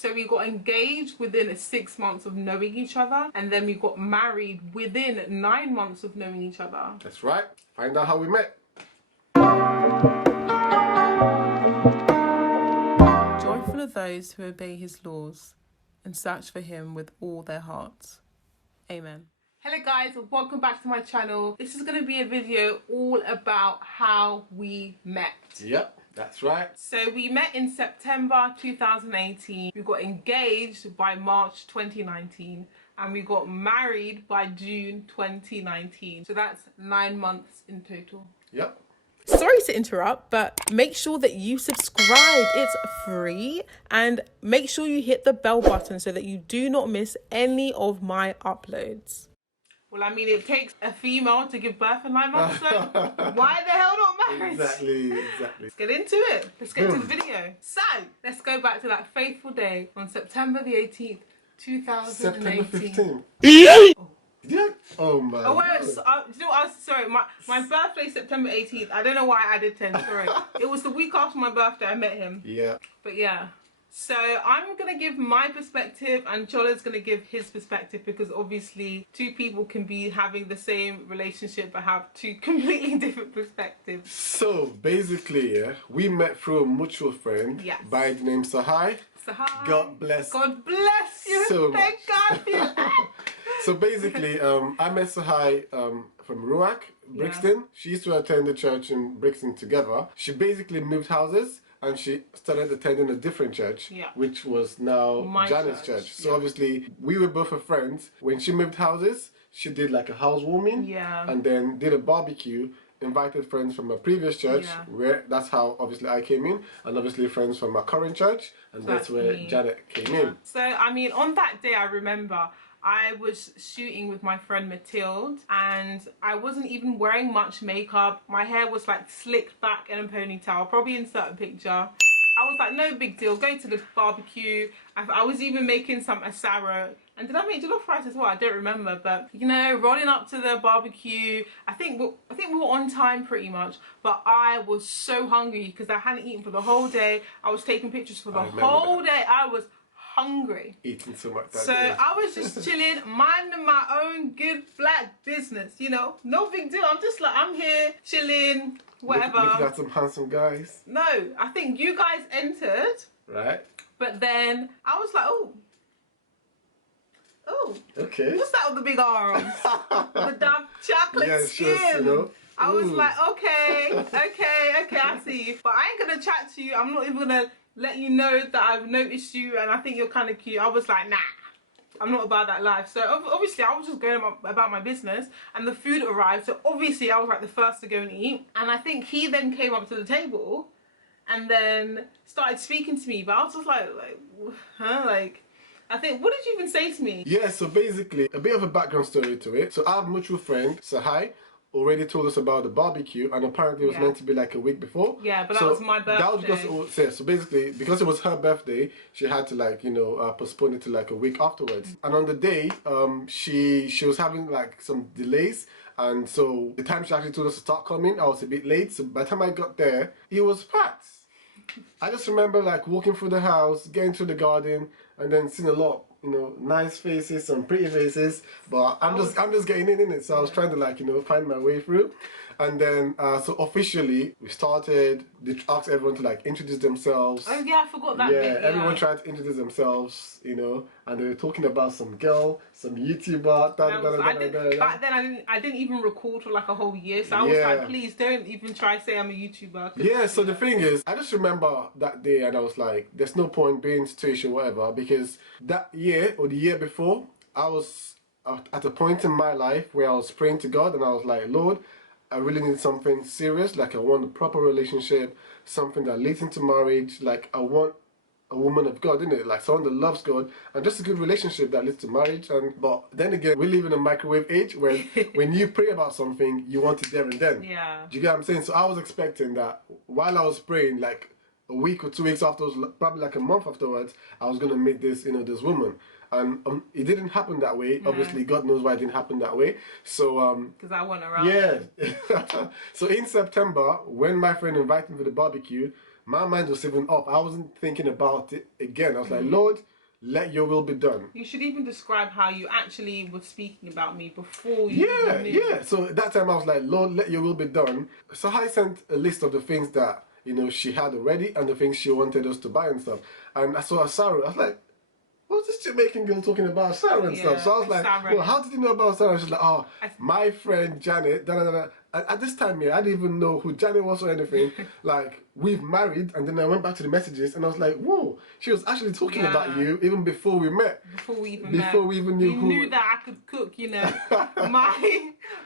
So we got engaged within 6 months of knowing each other, and then we got married within 9 months of knowing each other. That's right. Find out how we met. Joyful are those who obey his laws and search for him with all their hearts. Amen. Hello guys, welcome back to my channel. This is going to be a video all about how we met. Yep, that's right. So we met in September 2018. We got engaged by March 2019. And we got married by June 2019. So that's 9 months in total. Yep. Sorry to interrupt, but make sure that you subscribe. It's free. And make sure you hit the bell button so that you do not miss any of my uploads. Well, I mean, it takes a female to give birth in 9 months, so why the hell not married? Exactly. Let's get into it. Let's get into the video. So, let's go back to that fateful day on September the 18th, 2018. September 15th. Oh. Yeah. Oh my. Oh wait, you know, sorry. My birthday is September 18th. I don't know why I added 10. Sorry. It was the week after my birthday I met him. Yeah. But yeah. So I'm gonna give my perspective, and Chola's gonna give his perspective, because obviously two people can be having the same relationship but have two completely different perspectives. So basically, yeah, we met through a mutual friend by the name Sahai. Sahai. God bless. God bless you. So Thank God for you. So basically, I met Sahai from Ruach, Brixton. Yeah. She used to attend the church in Brixton together. She basically moved houses and she started attending a different church, which was now Janet's church. So obviously, we were both her friends. When she moved houses, she did like a housewarming and then did a barbecue. Invited friends from my previous church, where that's how obviously I came in, and obviously friends from my current church, and that's where Janet came in. So I mean, on that day I remember I was shooting with my friend Mathilde, and I wasn't even wearing much makeup. My hair was like slicked back in a ponytail. I'll probably insert a picture. I was like, no big deal, go to the barbecue. I was even making some asaro. And did I make jollof rice as well? I don't remember, but you know, rolling up to the barbecue, I think we were on time pretty much, but I was so hungry because I hadn't eaten for the whole day. I was taking pictures for the whole day. I was hungry. Eating so much that day. I was just chilling, minding my own good black business, you know, no big deal. I'm just like, I'm here chilling, whatever. Looking at some handsome guys. No, I think you guys entered. Right. But then I was like, oh, okay. What's that with the big arms? The damn chocolate skin. Just, you know. I was like, okay, I see you. But I ain't gonna chat to you. I'm not even gonna let you know that I've noticed you and I think you're kind of cute. I was like, nah, I'm not about that life. So obviously I was just going about my business, and the food arrived. So obviously I was like the first to go and eat. And I think he then came up to the table and then started speaking to me. But I was just like huh? Like, I think, what did you even say to me? Yeah, so basically, a bit of a background story to it. So our mutual friend, Sahai, already told us about the barbecue, and apparently it was meant to be like a week before. Yeah, but that was my birthday. That was just, so basically, because it was her birthday, she had to like, you know, postpone it to like a week afterwards. And on the day, she was having like some delays. And so the time she actually told us to start coming, I was a bit late. So by the time I got there, it was packed. I just remember like walking through the house, getting to the garden, and then seeing a lot, you know, nice faces, some pretty faces. But I'm just getting in it. So I was trying to like, you know, find my way through. And then, so officially, we started, they asked everyone to like introduce themselves. Oh yeah, I forgot that bit. Yeah, everyone tried to introduce themselves, you know, and they were talking about some girl, some YouTuber. Back then, I didn't even record for like a whole year. So I was like, please don't even try to say I'm a YouTuber. Yeah, so the thing is, I just remember that day and I was like, there's no point being in situation, whatever, because that year or the year before, I was at a point in my life where I was praying to God and I was like, Lord, I really need something serious, like I want a proper relationship, something that leads into marriage, like I want a woman of God, innit? Like someone that loves God, and just a good relationship that leads to marriage. But then again, we live in a microwave age where when you pray about something, you want it there and then. Yeah. Do you get what I'm saying? So I was expecting that while I was praying, like a week or 2 weeks afterwards, probably like a month afterwards, I was going to meet this, you know, this woman. And it didn't happen that way. No. Obviously, God knows why it didn't happen that way. So, because I went around. Yeah. So in September, when my friend invited me for the barbecue, my mind was even up. I wasn't thinking about it again. I was like, Lord, let your will be done. You should even describe how you actually were speaking about me before you even knew. Yeah. So at that time I was like, Lord, let your will be done. So I sent a list of the things that, you know, she had already and the things she wanted us to buy and stuff. And I saw a Sarah. I was like, what's this Jamaican girl talking about Sarah and stuff? So I was like, Sarah. well, how did you know about Sarah? She's like, oh, my friend Janet, da da da. At this time, I didn't even know who Janet was or anything. Like, we've married, and then I went back to the messages, and I was like, whoa, she was actually talking about you even before we met. Before we even knew you who. knew that I could cook, you know.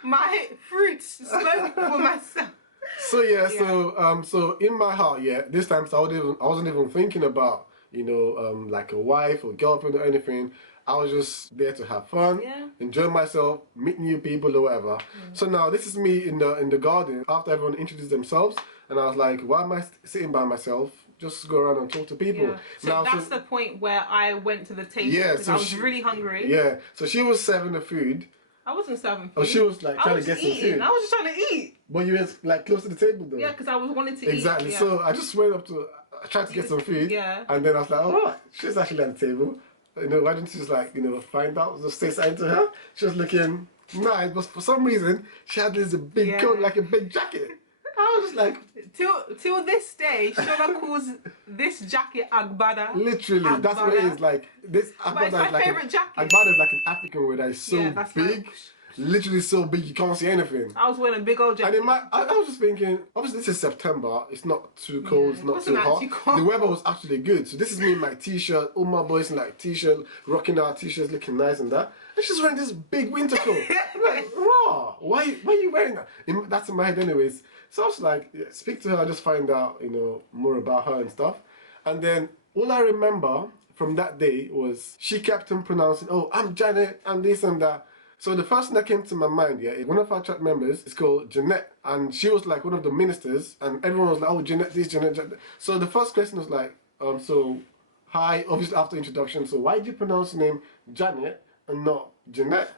my fruits spoke for myself. So yeah, so in my heart, this time so I wasn't even thinking about, you know, like a wife or girlfriend or anything. I was just there to have fun, enjoy myself, meet new people or whatever. So now this is me in the garden after everyone introduced themselves, and I was like, why am I sitting by myself? Just go around and talk to people. Yeah. So that's the point where I went to the table because I was really hungry. Yeah, so she was serving the food. I wasn't serving food. Oh, she was like trying to get some food. I was just trying to eat. But you were like close to the table though. Yeah, because I was wanting to eat. Exactly. Yeah. So I just went up to, I tried to get some food. Yeah. And then I was like, oh, she's actually at the table. You know, why don't you just like, you know, find out, just say something to her? She was looking nice, but for some reason, she had this big coat, like a big jacket. I was just like... Till this day, Shola calls this jacket Agbada. Literally, Agbada. That's what it is. Like, this Agbada is my favourite jacket. Agbada is like an African word that is so big. Literally so big you can't see anything. I was wearing a big old jacket. And I was just thinking, obviously this is September, it's not too cold, it's not too hot. The weather was actually good. So this is me in my t-shirt, all my boys in like t-shirt, rocking our t-shirts, looking nice and that. And she's wearing this big winter coat. I'm like, raw, why are you wearing that? That's in my head anyways. So I was like, speak to her, just find out, you know, more about her and stuff. And then all I remember from that day was she kept on pronouncing, oh, I'm Janet, I'm this and that. So the first thing that came to my mind, one of our chat members is called Jeanette, and she was like one of the ministers, and everyone was like, oh, Jeanette this, Jeanette that. So the first question was like, so, hi, obviously after introduction, so why did you pronounce the name Janet and not Jeanette?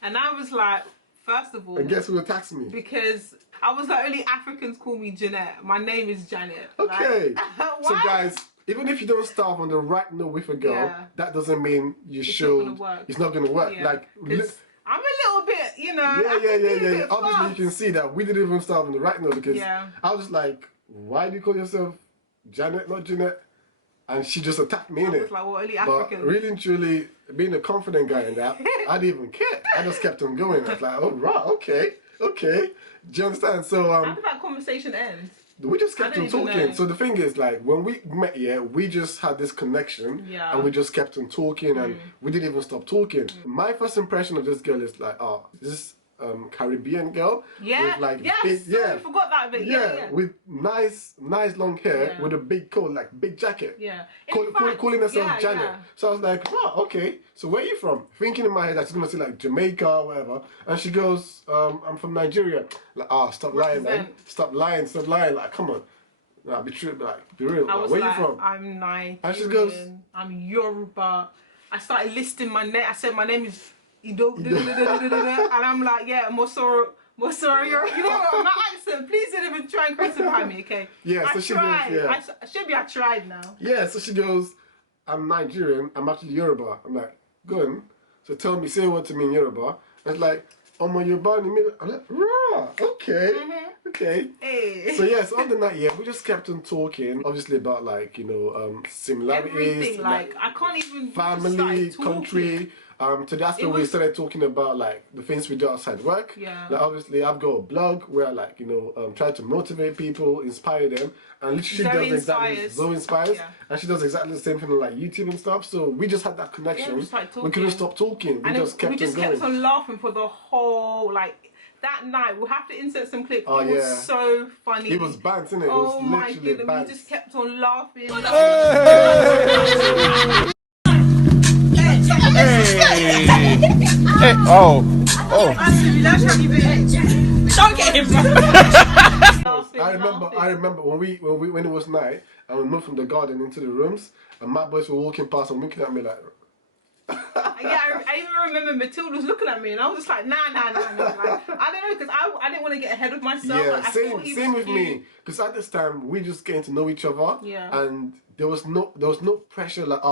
And I was like, first of all... And guess who attacked me? Because I was like, only Africans call me Jeanette. My name is Janet. Okay. Like, so guys... Even if you don't start on the right note with a girl, that doesn't mean you should. It's not gonna work. Yeah. Like, I'm a little bit, you know. Yeah. Obviously, you can see that we didn't even start on the right note because I was just like, "Why do you call yourself Janet, not Jeanette?" And she just attacked me in it. Like, well, only African. But really and truly, being a confident guy in that, I didn't even care. I just kept on going. I was like, "Oh right, okay." Do you understand? So how did that conversation end? We just kept on talking. So the thing is, like, when we met, we just had this connection, and we just kept on talking, and we didn't even stop talking. My first impression of this girl is like, oh, this Caribbean girl with like big, I forgot that bit. With nice long hair with a big coat, like big jacket. Calling herself Janet. So I was like, oh, okay. So where are you from? Thinking in my head that she's gonna say like Jamaica or whatever, and she goes, I'm from Nigeria. Like, stop lying, man. Stop lying. Like, come on. Nah, be true. Like, be real. I was where like, you from? I'm Nigerian. And she goes, I'm Yoruba. I started listing my name. I said my name is Ido, and I'm like, Mosoro, you know, my accent, please don't even try and crucify me, okay? Yeah, so she goes, I tried now. Yeah, so she goes, I'm Nigerian, I'm actually Yoruba. I'm like, go on. So tell me, say a word to me in Yoruba. And it's like, Omo Yoruba in the middle. I'm like, rah, okay. Hey. So yes, other than that, we just kept on talking, obviously about like, you know, similarities. Everything, like I can't even family, country. To the aspect we started talking about like the things we do outside work. Like obviously I've got a blog where I like, you know, try to motivate people, inspire them, and literally does exactly Zoe inspires, and she does exactly the same thing on like YouTube and stuff. So we just had that connection. We couldn't stop talking. We just kept on laughing for the whole that night. We'll have to insert some clips. It was so funny. It was bants, innit? Oh my goodness, we just kept on laughing. Hey. Oh. Don't get him. I remember when it was night and we moved from the garden into the rooms and my boys were walking past and looking at me like. I I even remember Matilda was looking at me, and I was just like, nah. Like, I don't know, because I didn't want to get ahead of myself. Yeah, like, same with me. Because at this time we just getting to know each other. Yeah. And there was no pressure like,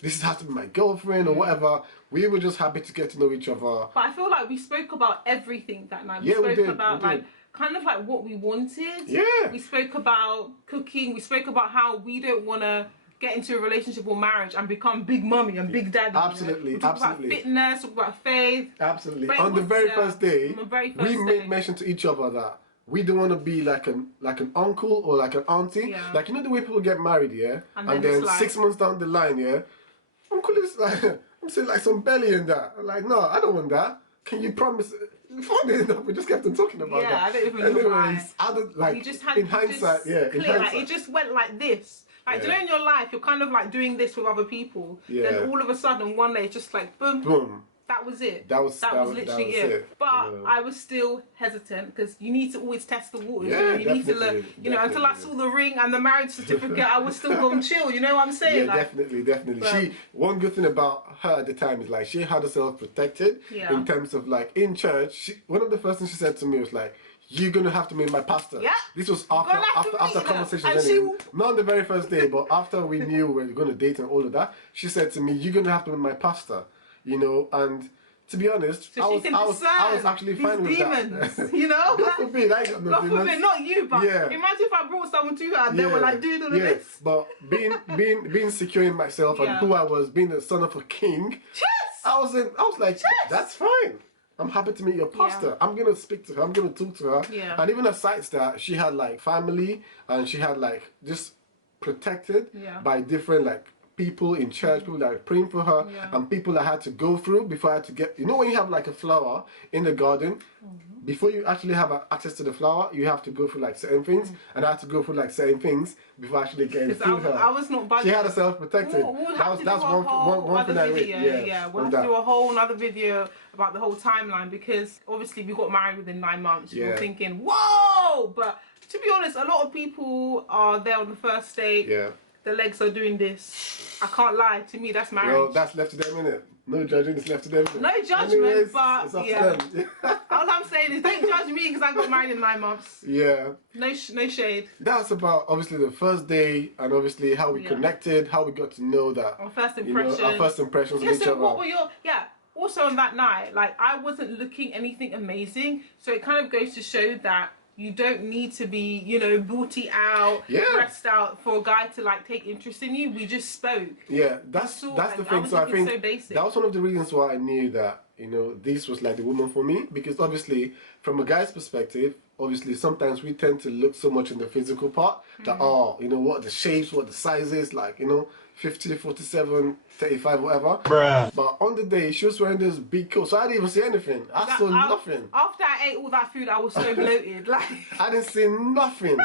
this has to be my girlfriend or whatever. We were just happy to get to know each other. But I feel like we spoke about everything that night. Yeah, we spoke did. about like kind of like what we wanted. Yeah. We spoke about cooking. We spoke about how we don't want to get into a relationship or marriage and become big mummy and big daddy. Absolutely, we talk absolutely. About fitness, talk about faith. Absolutely. On the very first day, we made day. mention to each other that we don't want to be like an uncle or like an auntie. Yeah. Like, you know the way people get married, yeah? And then like, 6 months down the line, yeah? Uncle is like, I'm saying like some belly in that. I'm like, no, I don't want that. Can you promise? Funny enough, we just kept on talking about that. Yeah, I don't even know why. I don't, like, you just had, in hindsight, in hindsight. Like, it just went like this. Like, do you know, in your life, you're kind of like doing this with other people. Yeah. Then all of a sudden, one day, it's just like, boom. Boom. That was it. That was literally it. But I was still hesitant because you need to always test the waters. Yeah, you need to learn. You know, until I saw the ring and the marriage certificate, I was still going to chill. You know what I'm saying? Yeah, like, definitely. One good thing about her at the time is like she had herself protected in terms of like in church. One of the first things she said to me was like, "You're gonna have to meet my pastor." Yeah. This was after conversations. Anyway. Not on the very first day, but after we knew we were gonna date and all of that, she said to me, "You're gonna have to meet my pastor." You know, and to be honest, so I was actually fine with demons, that. You know, God forbid, I got no demons. God forbid, not you, but imagine if I brought someone to her and they were like, "Dude, all of this." But being secure in myself and who I was, being the son of a king, I was like, that's fine. I'm happy to meet your pastor. I'm gonna speak to her. I'm gonna talk to her. Yeah. And even aside that, she had like family, and she had like just protected by different like people in church, people that were praying for her, and people that had to go through before I had to get. You know, when you have like a flower in the garden, before you actually have access to the flower, you have to go through like certain things, and I had to go through like certain things before actually getting through her. I was not budgeting. She had herself protected. That's one thing I read. Yeah, we'll have to do a whole other video about the whole timeline, because obviously we got married within 9 months. You were thinking, whoa! But to be honest, a lot of people are there on the first date. Yeah. The legs are doing this. I can't lie. To me, that's marriage. Well, that's left to them, innit? No judging, it's left to them. No judgment, anyways, but it's up to them. All I'm saying is, don't judge me because I got married in 9 months. Yeah. No shade. That's about obviously the first day, and obviously how we connected, how we got to know that. Our first impressions. You know, our first impressions of each other. What were your also on that night, like, I wasn't looking anything amazing, so it kind of goes to show that you don't need to be, you know, booty out, dressed out for a guy to like take interest in you. We just spoke. Yeah, that's the thing. So I think that was one of the reasons why I knew that, you know, this was like the woman for me, because obviously from a guy's perspective, obviously sometimes we tend to look so much in the physical part that, you know, what the shapes, what the sizes, like, you know, 50, 47, 35, whatever. Bruh. But on the day, she was wearing this big coat, so I didn't even see anything. I saw nothing. After I ate all that food, I was so bloated. Like, I didn't see nothing.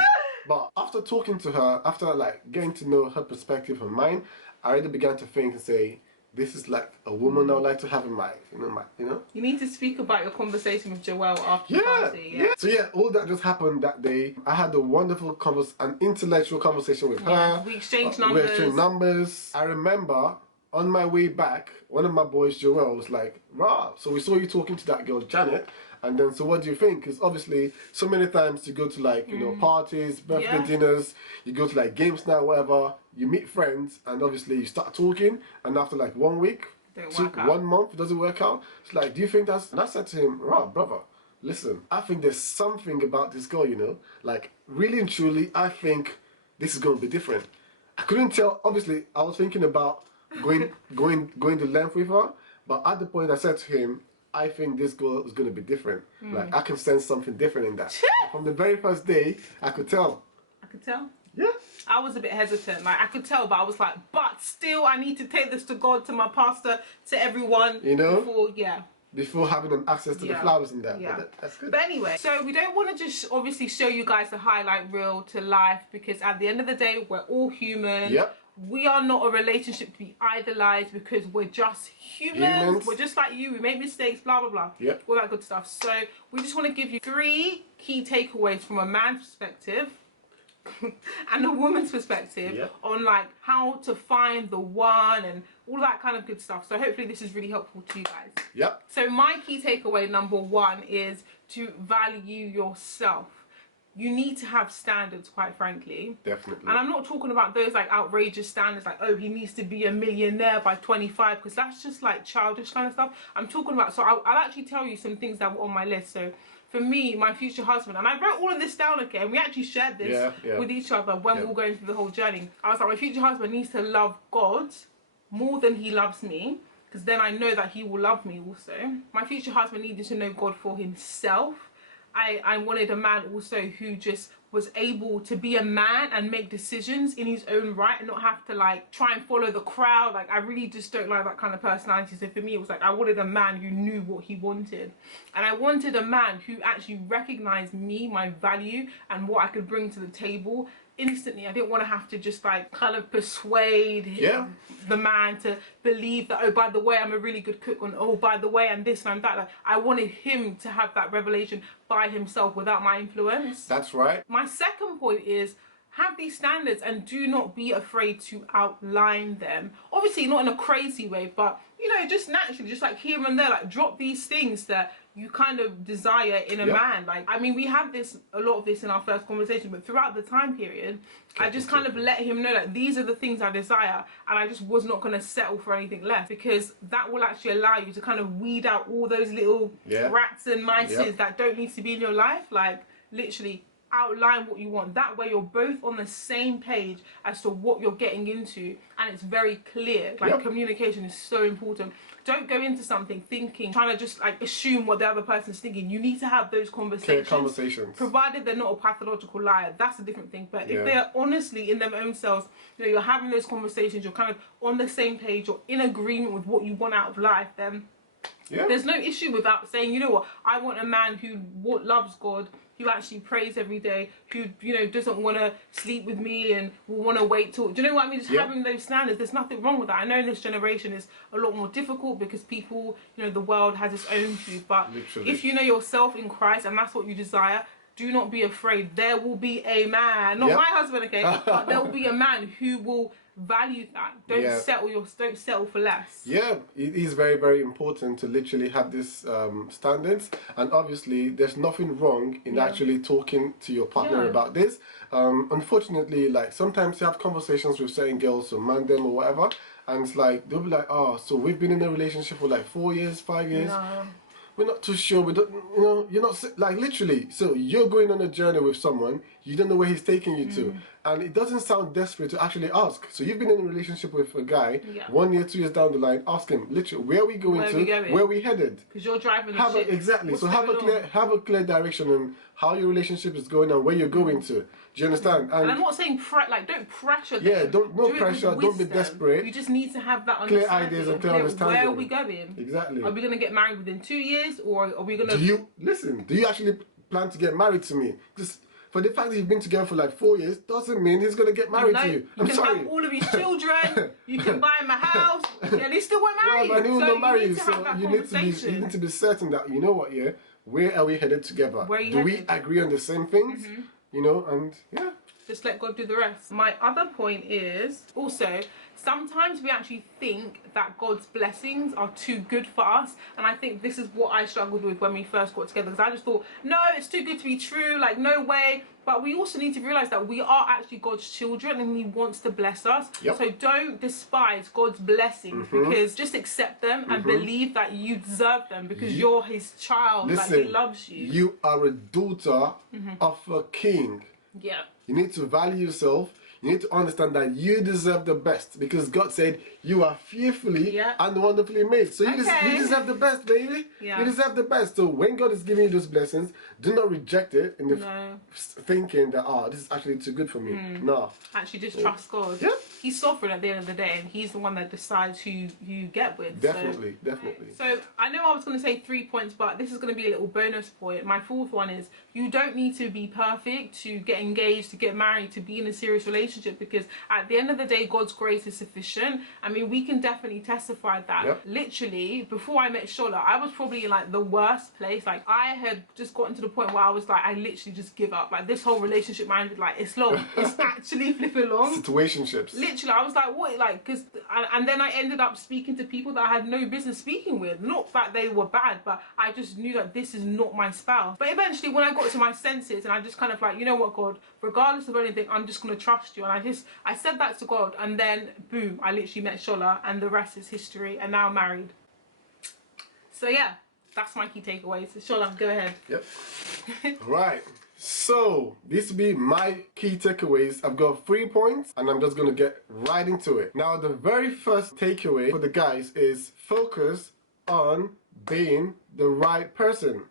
But after talking to her, after like getting to know her perspective and mine, I already began to think and say, this is like a woman I would like to have in my, you know. You need to speak about your conversation with Joelle after the party. Yeah. So all that just happened that day. I had a wonderful an intellectual conversation with her. We exchanged numbers. We exchanged numbers. I remember on my way back, one of my boys, Joelle, was like, "Rah, so we saw you talking to that girl, Janet. And then, so what do you think?" Because obviously, so many times you go to like, you know, parties, birthday dinners, you go to like games night, whatever, you meet friends, and obviously you start talking, and after like 1 week, 1 month, it doesn't work out. It's like, do you think that's... And I said to him, "Right, brother, listen, I think there's something about this girl, you know, like really and truly, I think this is going to be different." I couldn't tell, obviously, I was thinking about going the length with her, but at the point I said to him, I think this girl is going to be different. Like, I can sense something different in that. From the very first day, I could tell. I could tell? Yeah. I was a bit hesitant. Like, I could tell, but I was like, but still, I need to take this to God, to my pastor, to everyone. You know? Before having them access to the flowers in there. Yeah. That's good. But anyway, so we don't want to just obviously show you guys the highlight reel to life, because at the end of the day, we're all human. Yep. We are not a relationship to be idolized, because we're just humans. We're just like you. We make mistakes, blah, blah, blah. Yep. All that good stuff. So we just want to give you 3 key takeaways from a man's perspective and a woman's perspective on like how to find the one and all that kind of good stuff. So hopefully this is really helpful to you guys. Yep. So my key takeaway number 1 is to value yourself. You need to have standards, quite frankly. Definitely. And I'm not talking about those like outrageous standards like, oh, he needs to be a millionaire by 25, because that's just like childish kind of stuff. I'm talking about, so I'll actually tell you some things that were on my list. So for me, my future husband, and I wrote all of this down, okay, and we actually shared this with each other when we were going through the whole journey. I was like, my future husband needs to love God more than he loves me, because then I know that he will love me also. My future husband needed to know God for himself. I wanted a man also who just was able to be a man and make decisions in his own right and not have to like try and follow the crowd. Like, I really just don't like that kind of personality. So for me, it was like I wanted a man who knew what he wanted, and I wanted a man who actually recognized me, my value, and what I could bring to the table instantly. I didn't want to have to just like kind of persuade the man to believe that, oh, by the way, I'm a really good cook, and oh, by the way, I'm this and I'm that. Like, I wanted him to have that revelation by himself without my influence. That's right. My second point is, have these standards and do not be afraid to outline them. Obviously not in a crazy way, but you know, just naturally, just like here and there, like drop these things that you kind of desire in a man. Like, I mean, we had this, a lot of this in our first conversation, but throughout the time period, I just kind of let him know that these are the things I desire, and I just was not going to settle for anything less, because that will actually allow you to kind of weed out all those little rats and mices that don't need to be in your life. Like, literally outline what you want. That way you're both on the same page as to what you're getting into, and it's very clear. Like, communication is so important. Don't go into something thinking, trying to just like assume what the other person's thinking. You need to have those conversations. Provided they're not a pathological liar, that's a different thing. But if they're honestly in their own selves, you know, you're having those conversations, you're kind of on the same page, you're in agreement with what you want out of life, then there's no issue without saying, you know what, I want a man who loves God, who actually prays every day, who, you know, doesn't want to sleep with me and will want to wait till, do you know what I mean? Just having those standards, there's nothing wrong with that. I know in this generation it's a lot more difficult because people, you know, the world has its own view, but if you know yourself in Christ and that's what you desire, do not be afraid. There will be a man, not my husband, okay, but there will be a man who will value that. Don't settle for less. It is very, very important to literally have this standards, and obviously there's nothing wrong in actually talking to your partner about this. Unfortunately, like, sometimes you have conversations with certain girls or man them or whatever, and it's like they'll be like, oh, so we've been in a relationship for like 4 years, 5 years. We're not too sure. We don't, you know, you're not, like, literally. So you're going on a journey with someone, you don't know where he's taking you to, and it doesn't sound desperate to actually ask. So you've been in a relationship with a guy, 1 year, 2 years down the line. Ask him, literally, where are we going where are we headed? Because you're driving the ship. Exactly. So have a clear direction on how your relationship is going and where you're going to. Do you understand? And I'm not saying don't pressure them. Yeah, no pressure. Don't be desperate. You just need to have that clear ideas and clear understanding. Where are we going? Exactly. Are we going to get married within 2 years, or are we going to? Do you actually plan to get married to me? Just for the fact that you've been together for like 4 years doesn't mean he's going to get married to you. You can have all of his children. You can buy him a house. Yeah, they still won't marry you. But he will not marry you. So you need to be certain that, you know what, where are we headed together? Do we agree on the same things? You know, and just let God do the rest. My other point is also, sometimes we actually think that God's blessings are too good for us, and I think this is what I struggled with when we first got together, because I just thought, no, it's too good to be true, like, no way. But we also need to realize that we are actually God's children and he wants to bless us. So don't despise God's blessings, because just accept them and believe that you deserve them, because you're his child. Listen, like, he loves you. You are a daughter of a king. You need to value yourself. You need to understand that you deserve the best, because God said you are fearfully and wonderfully made. So you deserve the best, baby. You deserve the best. So when God is giving you those blessings, do not reject it in the thinking that, this is actually too good for me. No. Actually, just trust God. He's sovereign at the end of the day, and he's the one that decides who you get with. Definitely. So I know I was going to say 3 points, but this is going to be a little bonus point. My fourth one is, you don't need to be perfect to get engaged, to get married, to be in a serious relationship. relationship, because at the end of the day, God's grace is sufficient. I mean, we can definitely testify that. Literally, before I met Shola, I was probably in like the worst place. Like, I had just gotten to the point where I was like, I literally just give up. Like, this whole relationship, man, like, it's long. It's actually flipping long. Situationships. Literally, I was like, what? Like, because, and then I ended up speaking to people that I had no business speaking with. Not that they were bad, but I just knew that this is not my spouse. But eventually, when I got to my senses, and I just kind of like, you know what, God, regardless of anything, I'm just going to trust you. And I said that to God, and then boom, I literally met Shola, and the rest is history, and now I'm married. So yeah, that's my key takeaways. So Shola, go ahead. Yep. Right. So this will be my key takeaways. I've got 3 points, and I'm just going to get right into it. Now, the very first takeaway for the guys is focus on being the right person.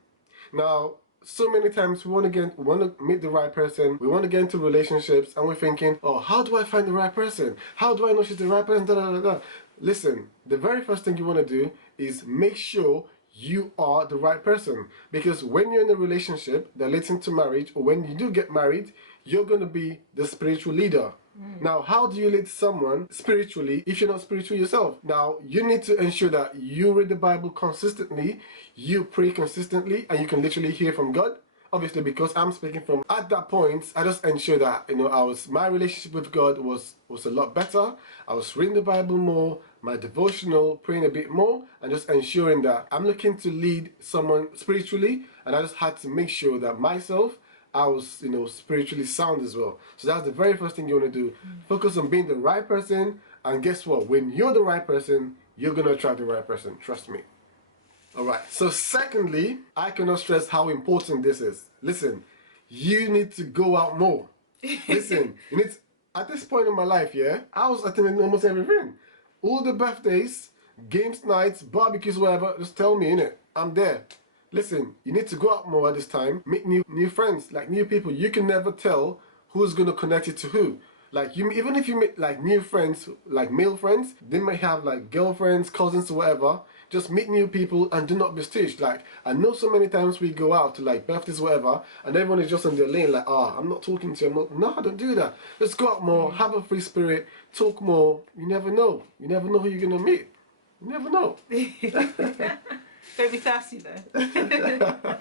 Now, so many times we want to meet the right person, we want to get into relationships, and we're thinking, oh, how do I find the right person? How do I know she's the right person? Da, da, da, da. Listen, the very first thing you want to do is make sure you are the right person, because when you're in a relationship that leads into marriage, or when you do get married, you're going to be the spiritual leader. Now, how do you lead someone spiritually if you're not spiritual yourself? Now, you need to ensure that you read the Bible consistently, you pray consistently, and you can literally hear from God. Obviously, because I'm speaking from at that point, I just ensured that, you know, my relationship with God was a lot better. I was reading the Bible more, my devotional, praying a bit more, and just ensuring that I'm looking to lead someone spiritually, and I just had to make sure that myself, I was, you know, spiritually sound as well. So that's the very first thing you want to do. Focus on being the right person, and guess what? When you're the right person, you're going to attract the right person. Trust me. Alright, so secondly, I cannot stress how important this is. Listen, you need to go out more. Listen, you need to, at this point in my life, yeah, I was attending almost everything. All the birthdays, games nights, barbecues, whatever, just tell me, innit? I'm there. Listen, you need to go out more at this time, meet new friends, like new people. You can never tell who's going to connect you to who. Like, even if you meet like new friends, like male friends, they might have like girlfriends, cousins, or whatever. Just meet new people and do not be stitched. Like, I know so many times we go out to like birthdays, whatever, and everyone is just on their lane, like, I'm not talking to you, no, don't do that. Let's go out more, have a free spirit, talk more. You never know. You never know who you're going to meet. You never know. Don't be thirsty though.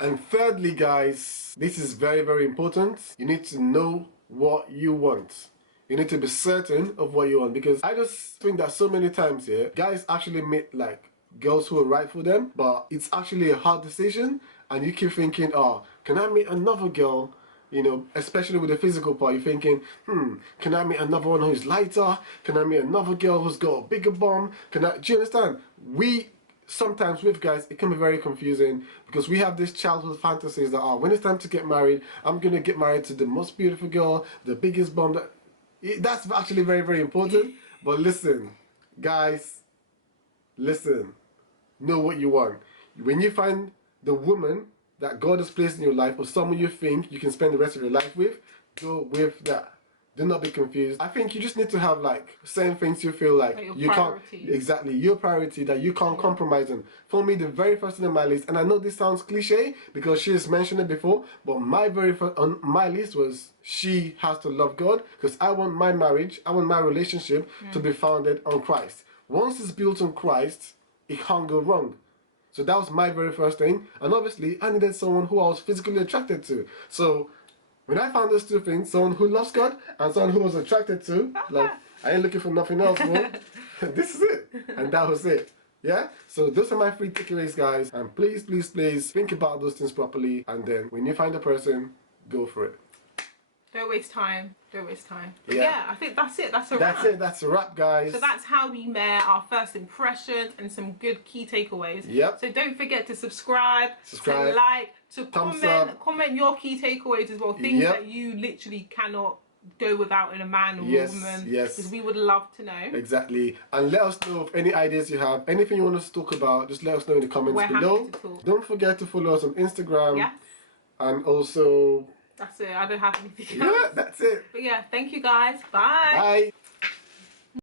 And thirdly, guys, this is very, very important. You need to know what you want. You need to be certain of what you want, because I just think that so many times here, guys actually meet like girls who are right for them, but it's actually a hard decision, and you keep thinking, oh, can I meet another girl? You know, especially with the physical part, you're thinking, can I meet another one who's lighter? Can I meet another girl who's got a bigger bum? Do you understand? Sometimes with guys, it can be very confusing, because we have these childhood fantasies that, when it's time to get married, I'm going to get married to the most beautiful girl, the biggest bum. That's actually very, very important. But listen, guys, listen, know what you want. When you find the woman that God has placed in your life, or someone you think you can spend the rest of your life with, go with that. Do not be confused. I think you just need to have like certain things you feel like you can't, exactly, your priority that you can't compromise on. For me, the very first thing on my list, and I know this sounds cliche because she has mentioned it before, but my very first on my list was she has to love God, because I want my marriage, I want my relationship to be founded on Christ. Once it's built on Christ, it can't go wrong. So that was my very first thing, and obviously I needed someone who I was physically attracted to. So when I found those two things, someone who loves God and someone who was attracted to, like, I ain't looking for nothing else, bro. This is it. And that was it. Yeah? So those are my 3 takeaways, guys. And please, please, please think about those things properly. And then when you find a person, go for it. Don't waste time. Don't waste time. But yeah, I think that's it. That's a wrap. That's it. That's a wrap, guys. So that's how we met, our first impressions, and some good key takeaways. Yep. So don't forget to subscribe, to like, to comment your key takeaways as well. Things that you literally cannot go without in a man or woman. Yes. Because we would love to know. Exactly. And let us know of any ideas you have. Anything you want us to talk about, just let us know in the comments below. Happy to talk. Don't forget to follow us on Instagram. Yes. And also... That's it. I don't have anything else. Yeah, that's it. But yeah, thank you guys. Bye. Bye.